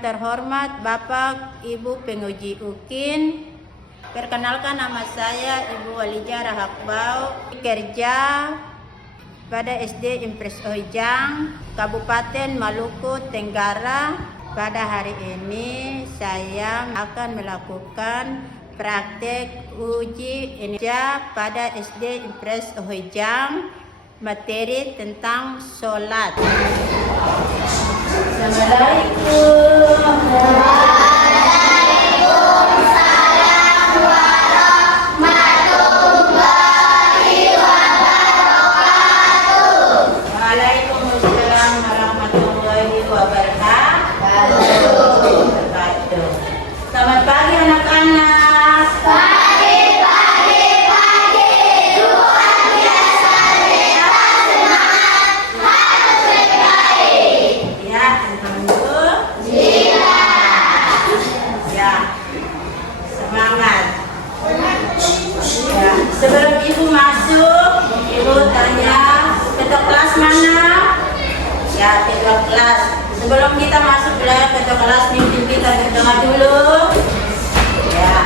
Yang terhormat Bapak Ibu Penguji UKIN, perkenalkan nama saya Ibu Walija Rahakbau, kerja pada SD Impres Ohijang, Kabupaten Maluku Tenggara. Pada hari ini saya akan melakukan praktek uji Indonesia pada SD Impres Ohijang, materi tentang sholat. Assalamualaikum. Waalaikumsalam warahmatullahi wabarakatuh. Waalaikumsalam warahmatullahi wabarakatuh. Selamat pagi anak-anak. Pagi. Luar biasa, hebat, semangat, harus lebih baik. Ya, alhamdulillah. Ya, semangat. Ya, sebelum ibu masuk, ibu tanya ketua kelas mana? Ya, ketua kelas. Sebelum kita masuk ke ketua kelas, mungkin kita berdoa dulu. Ya,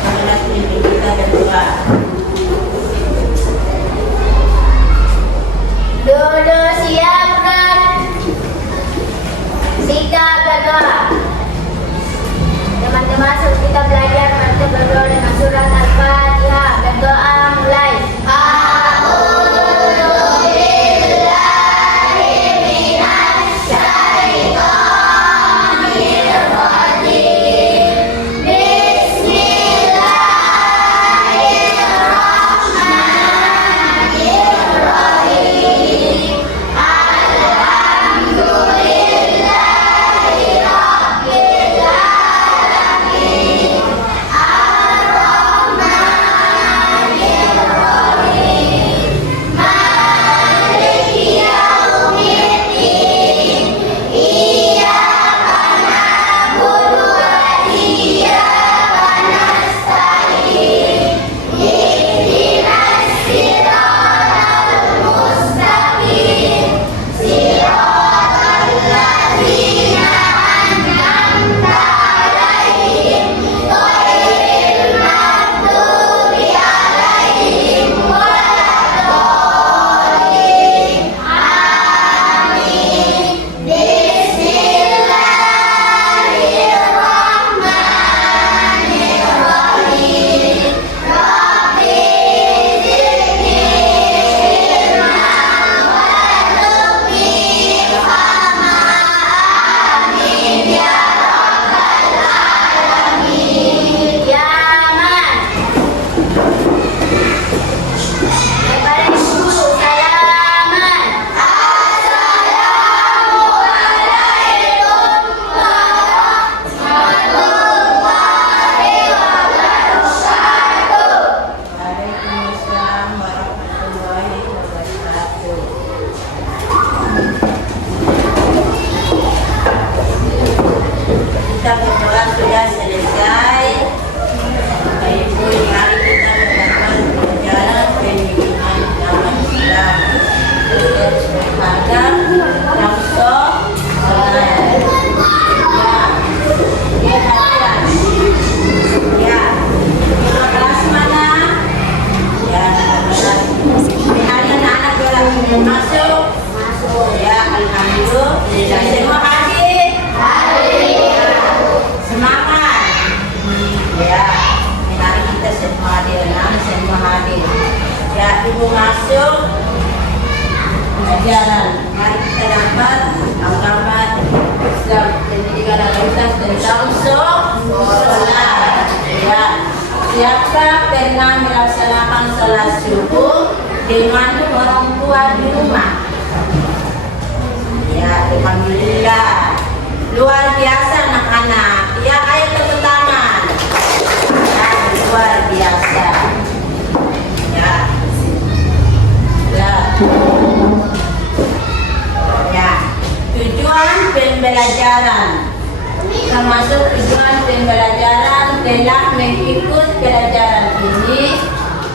kelas mungkin kita berdoa. Dulu siap dan sikap berdoa. Teman-teman, kita belajar baca berdoa dengan surat Al-Fatihah. Berdoa mulai. Kita berdoa sudah selesai. Ibu, mari kita berdoa pelajaran pendidikan dalam Islam. Terus berhadap langsung ya hadiran. Ya, ketua kelas mana? Ya, kelas. Hari anak-anak masuk. Ya, alhamdulillah. Semua hadir. Semangat. Ya, hari kita semua hadir. Ya, ibu masuk pelajaran. Mari kita dapat agama Islam, pendidikan agama tentang sholat. Ya, siapa pernah melaksanakan sholat subuh dengan orang tua di rumah? Ya, alhamdulillah. Luar biasa anak-anak. Ya, ayo tepuk tangan. Ya, luar biasa. Ya. Ya. Tujuan pembelajaran. Termasuk tujuan pembelajaran telah mengikut pelajaran ini,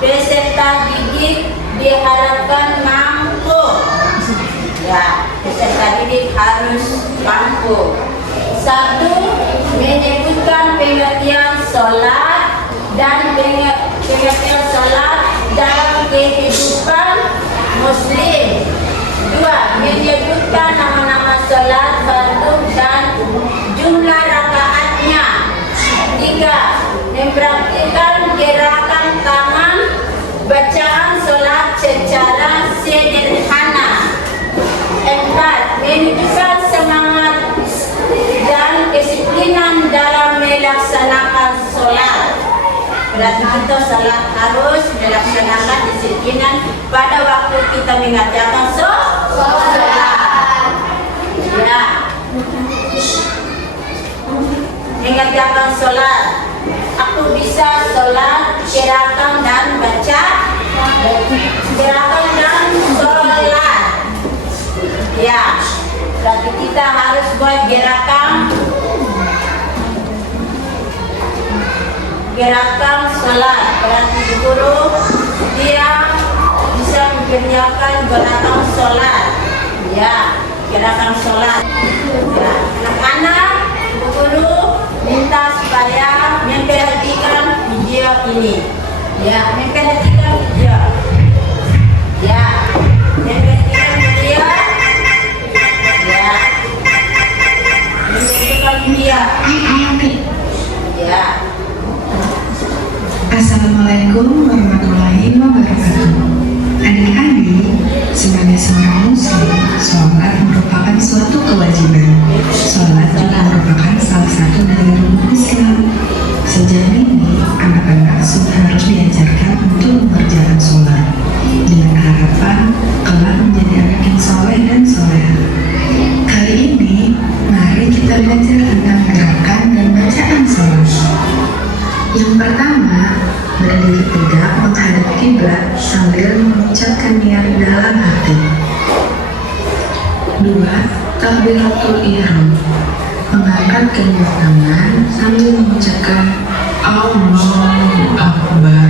peserta didik diharapkan mampu Ya, peserta didik harus mampu. 1. Menyebutkan pengertian sholat dan pengertian sholat dalam kehidupan Muslim. 2. Menyebutkan nama-nama sholat fardu dan jumlah rakaatnya. 3. Mempraktikkan gerakan tangan bacaan sholat secara sederhana. 4. Menunjukkan semangat dan kedisiplinan dalam melaksanakan sholat. Berarti kita sholat harus melaksanakan disiplinan pada waktu kita mengerjakan sholat. Ya, mengerjakan sholat. Aku bisa sholat, gerakan dan baca, gerakan dan sholat. Ya, berarti kita harus buat gerakan sholat. Berarti guru dia bisa mengerjakan gerakan sholat. Ya, gerakan sholat. Ya, anak-anak, guru minta supaya memperhatikan video ini. Ya, memperhatikan video. Ya, memperhatikan video. Ya, memperhatikan video. Ya. Assalamualaikum warahmatullahi wabarakatuh. Adik-adik, sebagai seorang muslim, sholat merupakan suatu kewajiban. Sholat juga merupakan salah satu dari rukun Islam. Sejak ini, anak-anak sudah harus diajarkan untuk mengerjakan sholat dengan harapan kelak menjadi anak yang soleh dan soleha. Kali ini, mari kita belajar tentang gerakan dan bacaan sholat. Yang pertama, berdiri tegak menghadap kiblat sambil mengucapkan niat dalam hati. 2. Takbiratul ihram, mengangkat kedua tangan sambil mengucapkan Allahu Akbar.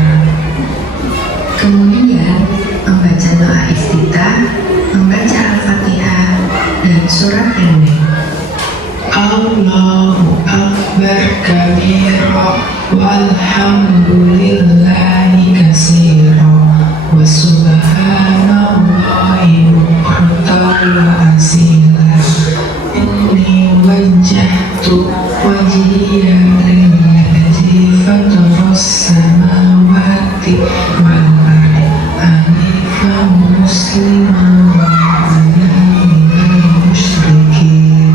Kemudian membaca doa iftitah, membaca Al-Fatihah dan surat pendek. Allahu Akbar kabira walhamdulillahi katsira wa subhanallahi bukratan wa asila. Inni wajjahtu wajhiya lillazi fataras samawati wal ardi hanifan musliman wa ana minal musyrikin.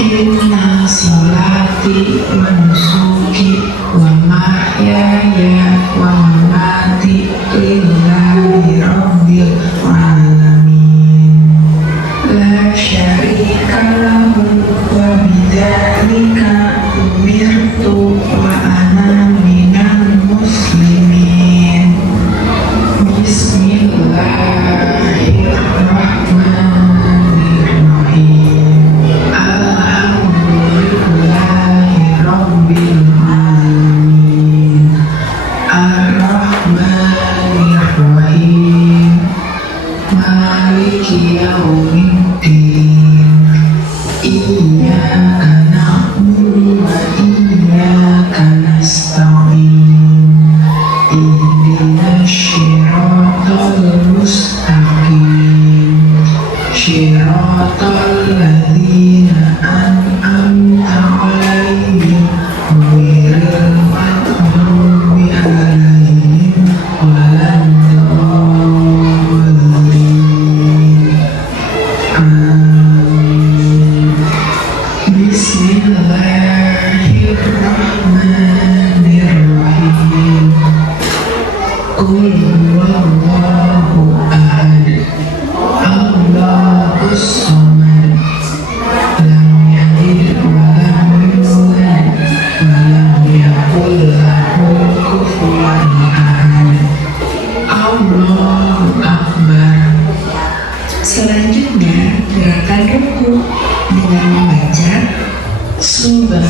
Inna salati wa nusuki wa mahyaya wa mamati lillahi rabbil alamin. La syarika lahu wa bidzalika umirtu wa ana minal muslimin. Bismillahirrahmanirrahim. Alhamdulillahi rabbil alamin. Ar-Rahmanir-Rahim. Maliki yaumiddin. Iyyaka na'budu wa iyyaka nasta'in. Ihdinas siratal mustaqim. Siratal ladzina an'amta 'alaihim ghairil maghdubi 'alaihim waladdallin. Amin. Bismillahirrahmanirrahim. Qul huwallahu ahad. Allahus samad. Lam yalid wa lam yulad wa lam yakul lahu kufuwan ahad. Allahu Akbar. Selanjutnya, gerakan ruku dengan membaca Subhana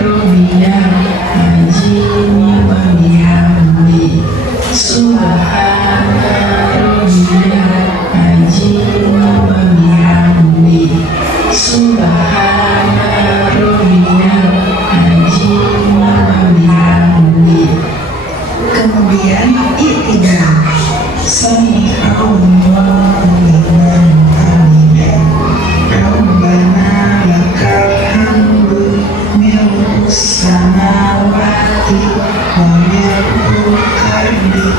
rabbiyal azim wa bihamdi. Subhana rabbiyal azim wa Subhana Rabbiyal Azim wa bihamdi. Kemudian i'tidal. Sami'allahu liman hamidah. Rabbana lakal hamdu mil'us samawati wa mil'ul ardi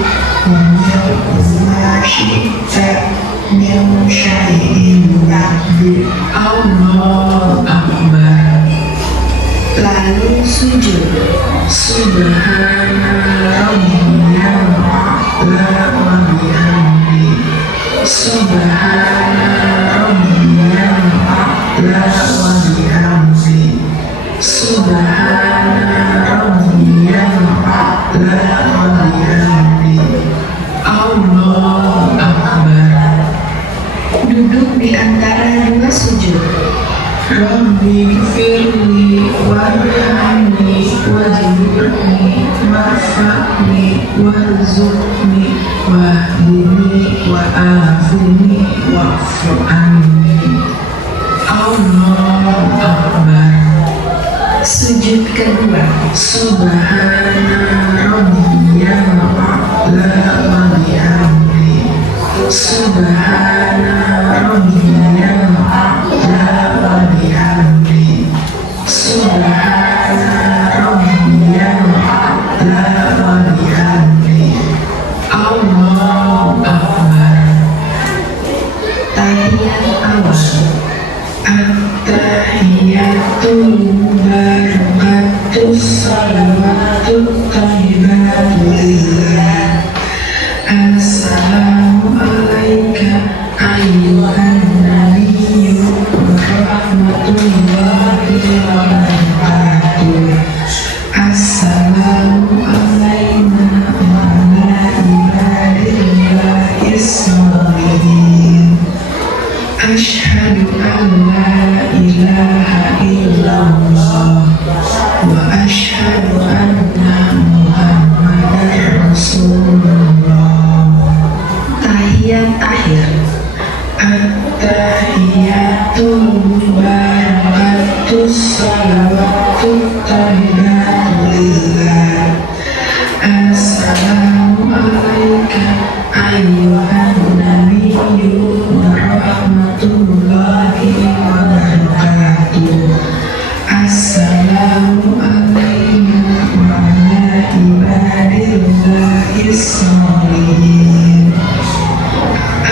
wa mil'u ma syi'ta min syai'in ba'du. Allahu Akbar. Lalu sujud. Subhana rabbiyal a'la wa bihamdi. Subhana rabbiyal a'la wa bihamdi. Subhana rabbiyal a'la wa bihamdi. Allahu Akbar. Duduk di antara dua sujud. Rabbi firli warhamni wajburni warfa'ni warzuqni wahdini wa'afini wa'fu anni. Allahu Akbar. Sujud kedua. Subhana rabbiyal a'la wa bihamdi. Subhana rabbiyal a'la wa bihamdi. Subhana rabbiyal a'la wa bihamdi. Allahu Akbar. Tahiyat awal. At-tahiyatu barakatuh salawatu tayyibatu lillah. Assalamu alayka ayyuhan nabiyyu wa rahmatullahi wa barakatuh. Assalamu alayna wa ala ibadillahi sholihin. Ashhadu an la ilaha illallah wa ashhadu anna Muhammadar Rasulullah. Tahiyat akhir. At-tahiyatul mubarakatus salawatut tayyibatu lillah. Assalamu alayka ayyuhan nabiyyu wa rahmatullahi wa barakatuh. Assalamu alayna wa ala ibadillahi sholihin.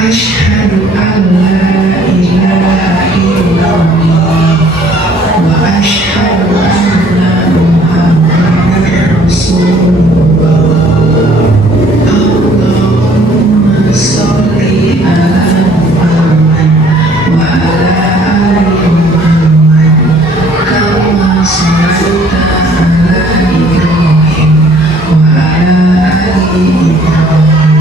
Ashhadu an la ilaha illallah wa ashhadu anna Muhammadar Rasulullah. Allahumma sholli ala Muhammad wa ala ali Muhammad kama shallaita ala Ibrahim wa ala ali Ibrahim.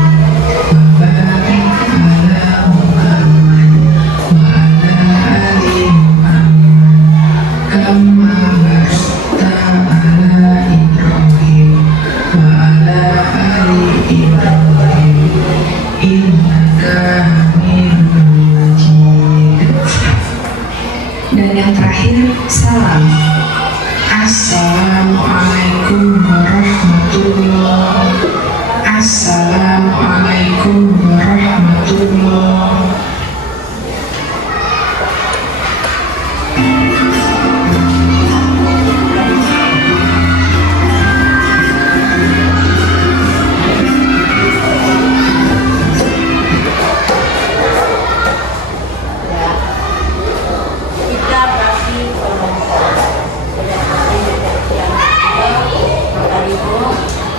Dan yang terakhir, salam. Assalamualaikum warahmatullahi. Assalamualaikum warahmatullahi. Kita bagi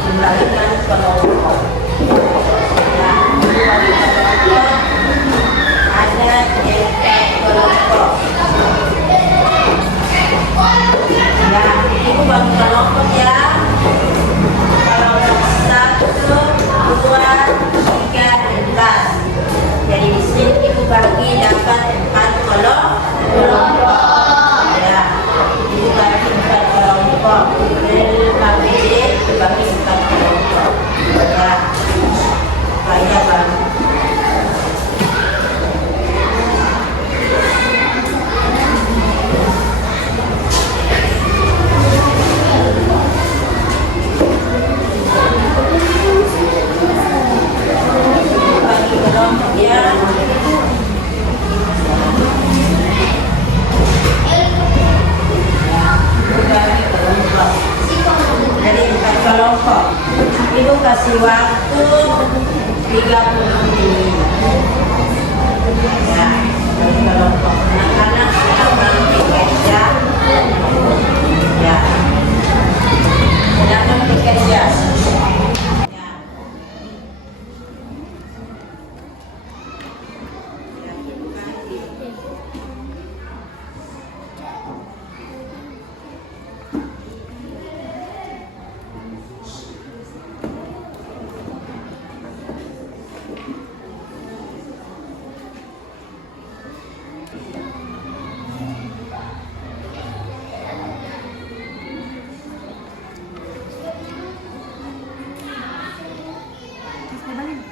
kembalikan kalau kasih waktu 30 menit. Ya, kelompok anak-anak silakan bekerja. Ya, silakan bekerja. Ya. Ya, terima kasih.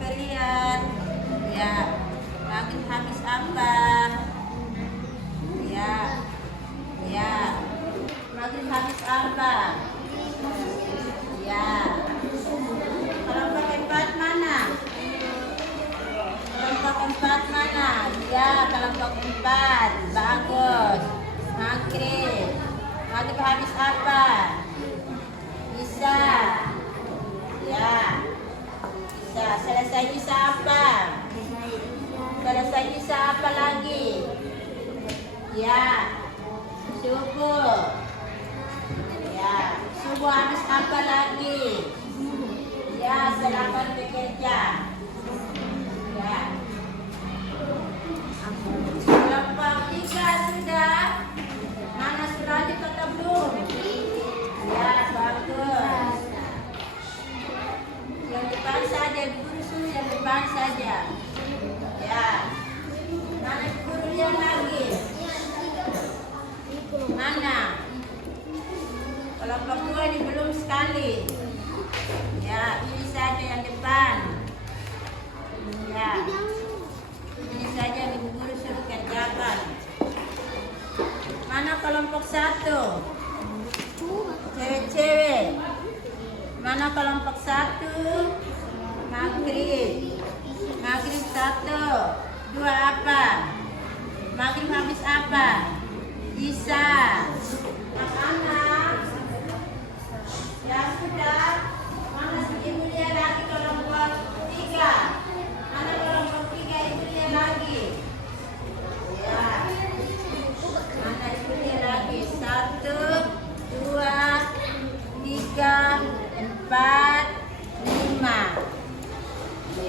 Kalian, ya, makin habis apa? Ya, ya, makin habis apa? Ya, kelompok 4 mana? Kelompok 4 mana? Ya, kelompok 4, bagus. Maghrib, maghrib habis apa? Bisa, ya. Bisa, selesai bisa apa? Selesai bisa apa lagi? Ya, subuh. Ya, subuh habis apa lagi? Ya, silakan bekerja. Ya. Kelompok 3 sudah. Mana sudah kata belum? Ya, bagus. Yang depan saja, guru suruh yang depan saja. Ya. Mana guru yang lagi? Mana? Kelompok 2 ini belum sekali. Ya, ini saja yang depan. Ya. Ini saja yang guru suruh kerjakan. Mana kelompok 1? Cewek-cewek. Mana kelompok 1? Maghrib. Maghrib 1. 2 apa? Maghrib habis apa? Isya. Anak-anak. Ya sudah. Mana ibu dia lagi kelompok 3? Mana kelompok 3 ibu dia lagi? Ya. Mana ibu dia lagi? 1, 2, 3, 4, 5.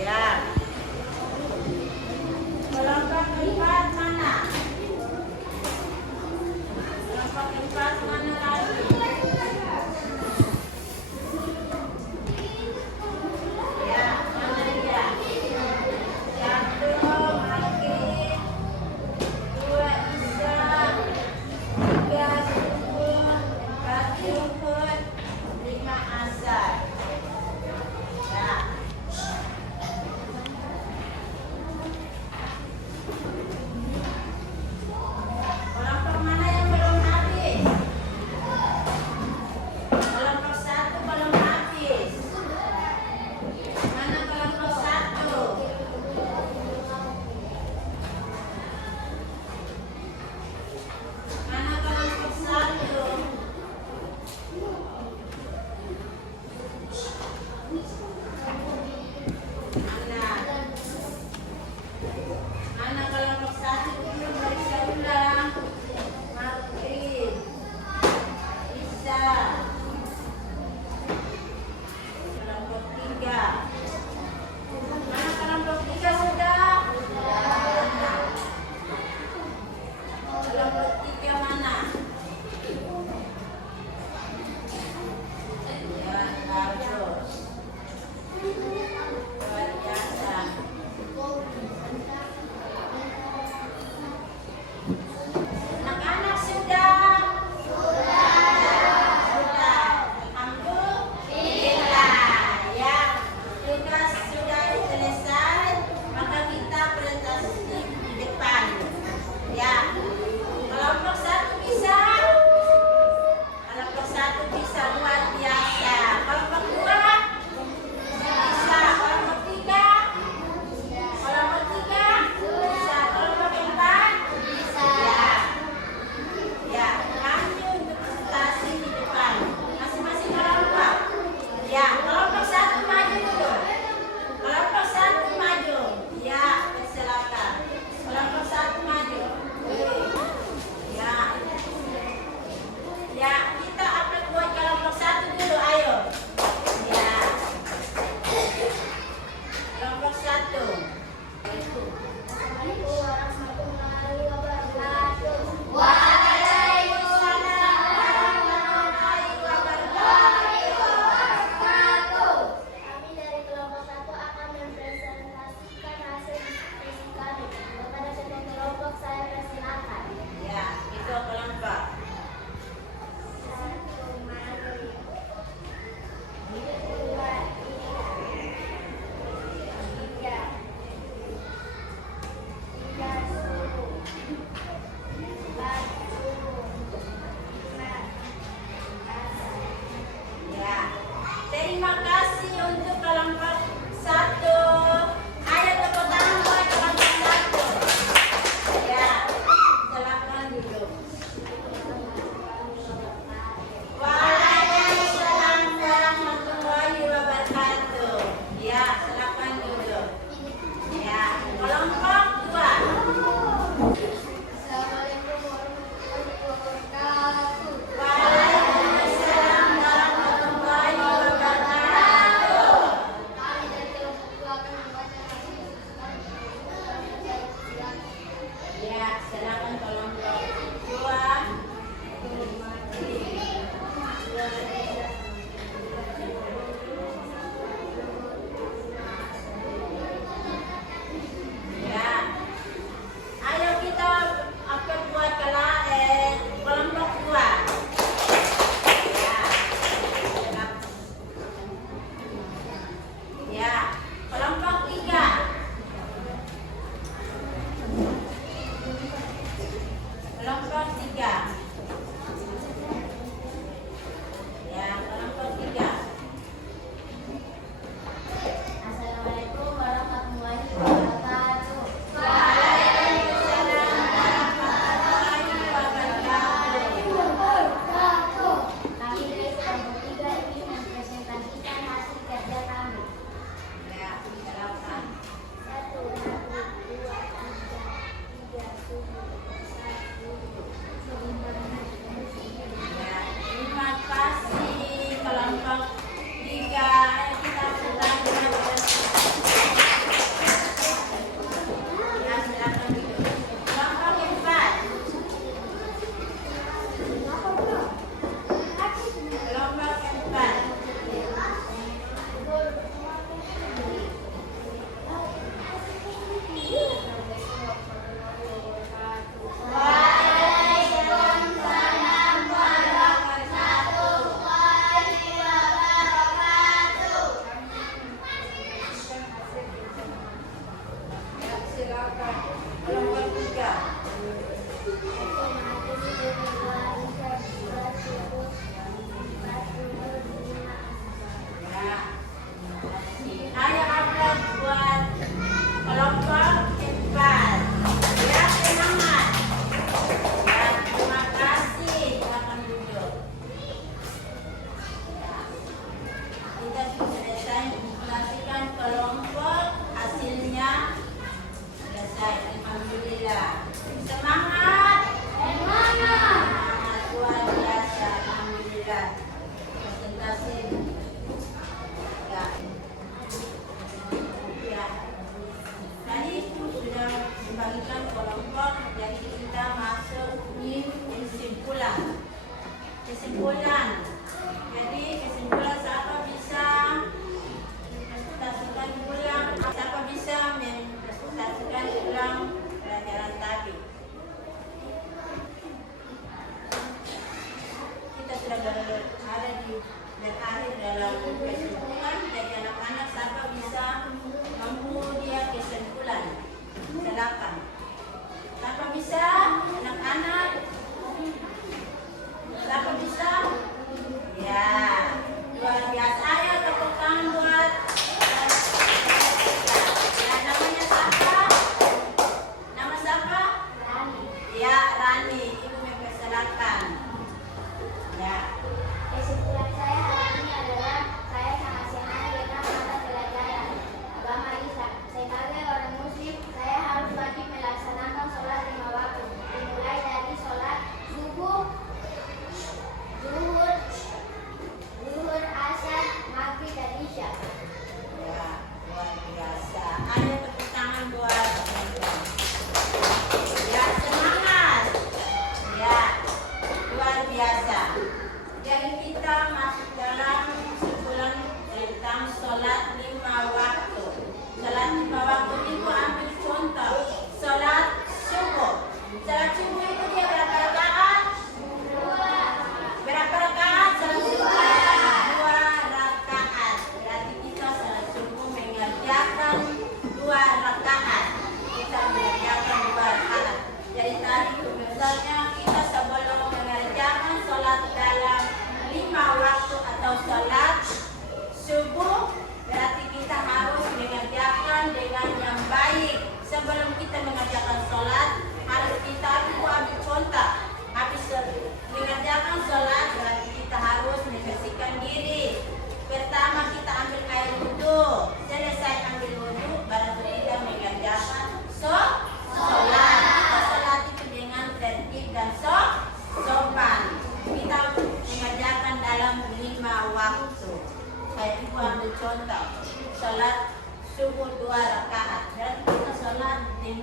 Ya. Kelompok 4 mana? Kelompok 4 mana lagi? Ya, mana dia? Silakan kelompok 2. Ya. Ayo kita apa buat kelompok 2. Ya. Ya, kelompok 3. Kelompok 3. Ya, kelompok 3. Assalamualaikum warahmatullahi wabarakatuh. Waalaikumsalam warahmatullahi wabarakatuh. Kami dari kelompok 3 ingin mempresentasikan hasil kerja kami. Ya, silakan. 1, 2, 3, Ya, terima kasih kelompok 3. Ayo kita sedang ya, silakan duduk. Kelompok 4. Kelompok 4. Waalaikumsalam warahmatullahi wabarakatuh. Ya, silakan. Kelompok 3. Ya. Ayo upload buat kelompok 4. Ya, semangat. Ya, terima kasih. Silakan duduk. Ya. Kita selesai menginformasikan kelompok, hasilnya selesai. Alhamdulillah. Semangat. Semangat. Semangat luar biasa. Alhamdulillah. Presentasi. Ya. Ya. Tadi itu sudah membagikan kelompok, jadi kita masuk di kesimpulan. Kesimpulan. Jadi kesimpulan siapa bisa presentasikan ulang, siapa bisa mempresentasikan ulang pelajaran tadi. Kita sudah ada di berakhir dalam kesimpulan, jadi anak-anak siapa bisa mampu dia kesimpulan. Silakan. Siapa bisa? Anak-anak. Siapa bisa?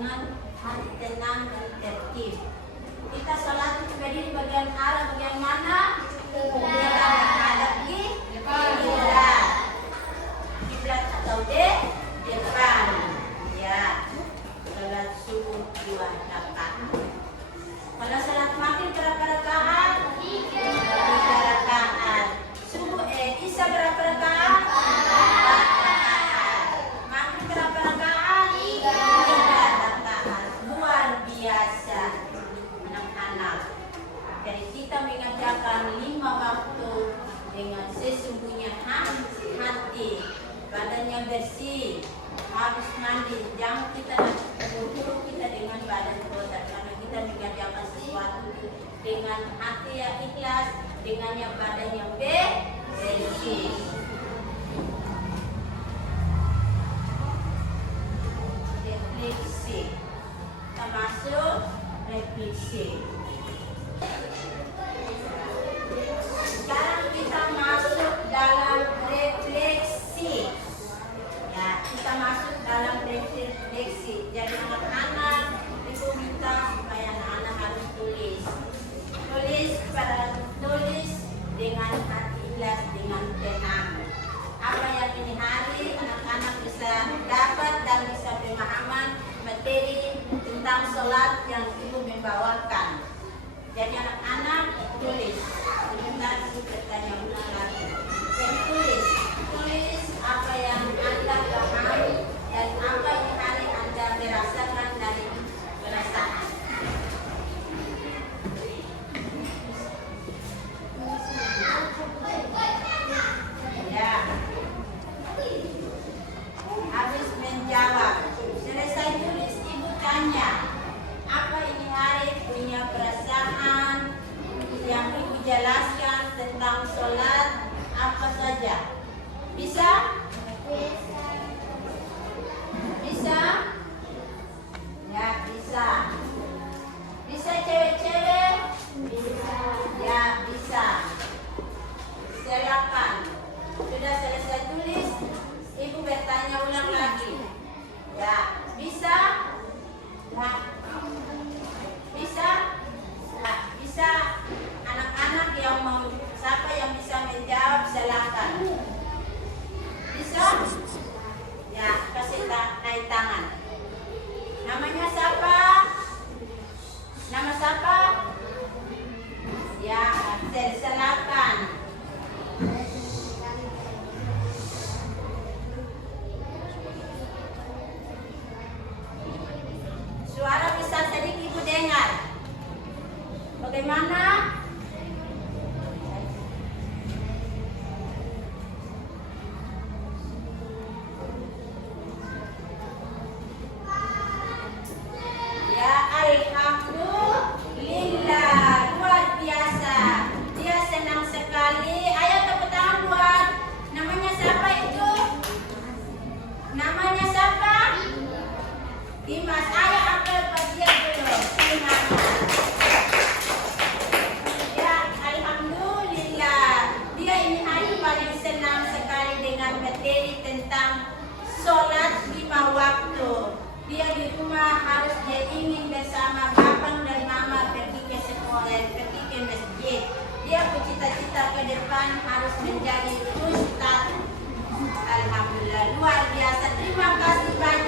dengan hati tenang dan tertib. Kita sholat itu berdiri bagian arah bagian mana? Kita menghadap di kiblat. Kiblat atau depan. Ya. Sholat subuh 2 rakaat. Kalau sholat maghrib berapa rakaat? 3 rakaat. Subuh isya berapa rakaat? 4 rakaat. Maghrib berapa rakaat? 3 rakaat. Luar biasa anak-anak. Jadi kita mengerjakan 5 waktu dengan sesungguhnya hati, badannya bersih, habis mandi, jangan kita buru-buru kita dengan badan kotor karena kita mengerjakan sesuatu dengan hati yang ikhlas, dengan yang badan yang bersih. Refleksi, termasuk refleksi. Sekarang kita masuk dalam refleksi. Ya, kita masuk dalam refleksi. Jadi anak-anak itu minta supaya anak-anak harus tulis dengan hati ikhlas, dengan tenang. Apa yang ini hari anak-anak bisa dapat dan bisa pemahaman materi tentang sholat yang ibu membawakan. Jadi anak-anak tulis. Sebentar ibu bertanya ulang lagi. Jadi tulis apa yang Anda pahami dan apa yang hari Anda merasakan dari perasaan. Ya. Habis menjawab, selesai tulis ibu tanya, apa ini hari punya perasaan yang ibu jelaskan tentang sholat apa saja? Bisa? Bisa? Ya, bisa. Bisa cewek-cewek? Bisa. Ya, bisa. Silakan. Sudah selesai tulis, ibu bertanya ulang lagi. Ya, bisa? Ya. Bisa? Ya, bisa. Anak-anak yang mau, siapa yang bisa menjawab silakan. Bisa? Ya, kasih naik tangan. Namanya siapa? Nama siapa? Ya, silakan. Suara bisa sedikit ibu dengar. Bagaimana? Ya, alhamdulillah, luar biasa. Dia senang sekali. Ayo tepuk tangan buat. Namanya siapa itu? Namanya siapa? Dimas. Ayo apel buat dia dulu. Dimas. Ya, alhamdulillah. Dia ini hari paling senang sekali dengan materi tentang sholat 5 waktu. Dia di rumah harus dia ingin bersama bapak dan mama pergi ke sekolah, pergi ke masjid. Dia bercita-cita ke depan harus menjadi ustaz. Alhamdulillah, luar biasa. Terima kasih banyak.